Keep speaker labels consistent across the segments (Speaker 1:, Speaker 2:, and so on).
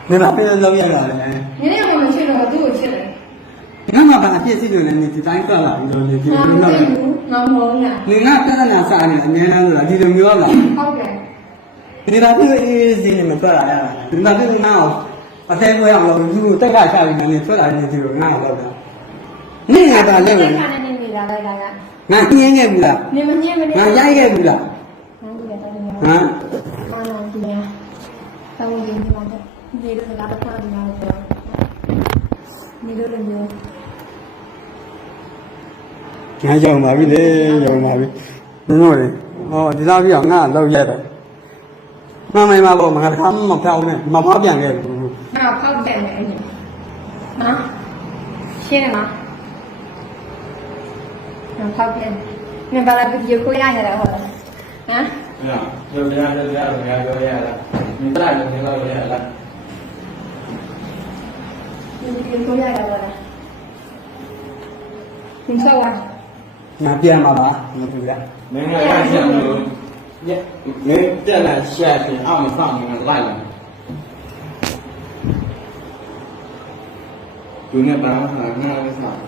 Speaker 1: 你那边老远了嘞？
Speaker 2: 你那我们去了，都去了。
Speaker 1: 你看嘛，把电视就能你就单个了，你就就那个。
Speaker 2: 那好呢。
Speaker 1: 你那这个那啥呢？你那是你就没有了。
Speaker 2: 好的。
Speaker 1: 你那边是你们过来呀？你那边那我再这样了，如果再干下去，你出来你就那了的。你那边那个。
Speaker 2: 你来来来。
Speaker 1: 那你应该不啦？
Speaker 2: 你们你们。
Speaker 1: 那也应该不啦？啊？
Speaker 2: 啊，那对呀。那我给你拿的，你这个拿的看你拿的。你这个牛。
Speaker 1: ငါကြောင်ပါပြီလေကြောင်ပါပြီနင်တို့လေဟောဒီလောက်ပြအောင်ငါလောက်ရတယ်မှန်မှန်ပါပေါ့ငါတခါမှမဖောက်နဲ့မဖောက်ပြန်ခဲ့ဘူး
Speaker 2: ငါဖောက်တယ်လေအဲ့ဒီနော်ရှင်းတယ်မငါဖောက်တယ်နင်ဘာလာဗီဒီယိုကိုရရတာဟုတ်လားဟမ်
Speaker 3: ပြောရမင်းလာနေတော့ရလား
Speaker 2: ဗီဒီယိုကိုရရတာလားသင်ဆောက်ပါ
Speaker 1: ငါပြန်ပါလားမပြရ
Speaker 3: မင်းကရရှင်းလို့မင်းတက်လာရှာတယ်အောင်မဆောင်ဘူးလိုက်လာသူနဲ့ဘာမှငါလည်းဆောင်ငါလည်းပြော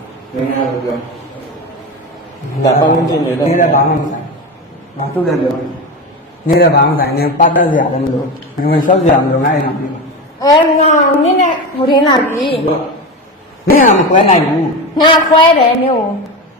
Speaker 3: ဒါပေါင်းတင်နေတော့
Speaker 1: နေတဲ့ဘာမှမဆိုင်ငါထုတ်တယ်ပြောနေတဲ့ဘာမှမဆိုင်နေပတ်သက်စရာလည်းမလိုငွေလျှောက်စရာမလိုငါအဲ့ဒါပြော
Speaker 2: ငါနင်းနဲ့ဟိုရင်းလာပြီ
Speaker 1: နင်ကမခွဲနိုင်ဘူး
Speaker 2: ငါခွဲတယ်နင်းကို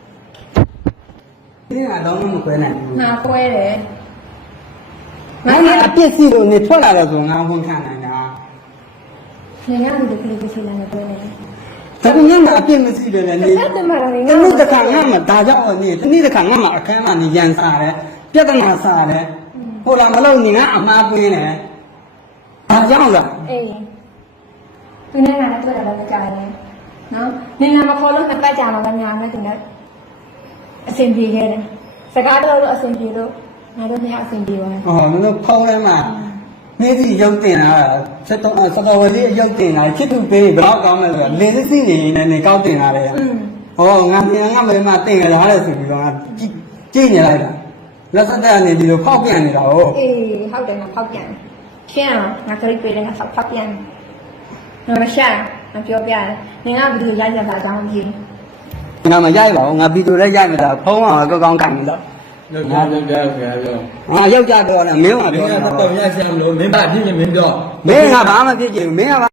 Speaker 1: နင်ကတော့မခွဲနိုင်ဘူး
Speaker 2: ငါခွဲတယ်
Speaker 1: ငါအပြစ်စီလို့နေထွက်လာတော့ဆိုငါဝန်ခံနိုင်တာ
Speaker 2: နင်ကဒီကလေးကိုချိန်လာနေတယ်
Speaker 1: ဒါကငါအပြစ်မရှိတယ်လေနေတနေ့တစ်ခါငါမှဒါကြောင့်နေတနေ့တစ်ခါငါမှအခန်းမှာနေရန်စားတယ်ပြဿနာစားတယ်ဟိုလာမလို့နေငါအမှားပွင်းတယ်ဒါကြောင့်လား
Speaker 2: အေးသူနဲ့ငါနဲ့တွေ့တာလည်းကြားတယ်နော်နင်ကမခေါ်လို့နှစ်ပတ်ကြာမှလည်းညာမဲ့သူနဲ့အဆင်ပြေခဲ့တယ်စကားတော့လို့အဆင်ပြေလို့ငါတို့မရအဆင်ပြေပါဘူး
Speaker 1: ဟောမင်းတို့ဖုန်းထဲမှာနေစီရုပ်တင်တာစတော်ဝလေးရုပ်တင်တာချစ်သူပေးဘယ်တော့ကောင်းလဲဆိုတော့လင်းစစ်နေနေနေကောက်တင်တာလေဟောငါမင်းမတင်ကြရတယ်ဆိုပြီးတော့ကြည့်နေလိုက်တာလက်စတဲ့အနေဒီလိုဖောက်ပြန်နေတာဟုတ်
Speaker 2: အေးဟုတ်တယ်ငါဖောက်ပြန်ရှင်းအောင်ငါခရစ်ပေးတယ်ငါဖောက်ပြန်ငါမရှာငါပြောပြတယ်နင်ကဗီဒီယိုရိုက်ရတာအကြောင်းကြီး
Speaker 1: ငါမရိုက်ပါဘူးငါဗီဒီယိုလည်းရိုက်နေတာဖုန်းကကောင်းကောင်းကင်နေတော့
Speaker 3: ငါလည်းပြောပြပြော
Speaker 1: ငါယောက်ျားပြောတယ်မင်းက
Speaker 3: မ
Speaker 1: ပြော
Speaker 3: င်း
Speaker 1: တာ
Speaker 3: ကတော့ရရှင်းလို့မင်းပါဖြစ်ရင်မင်းပြော
Speaker 1: မင်းကဘာမှဖြစ်ချင်ဘူးမင်းက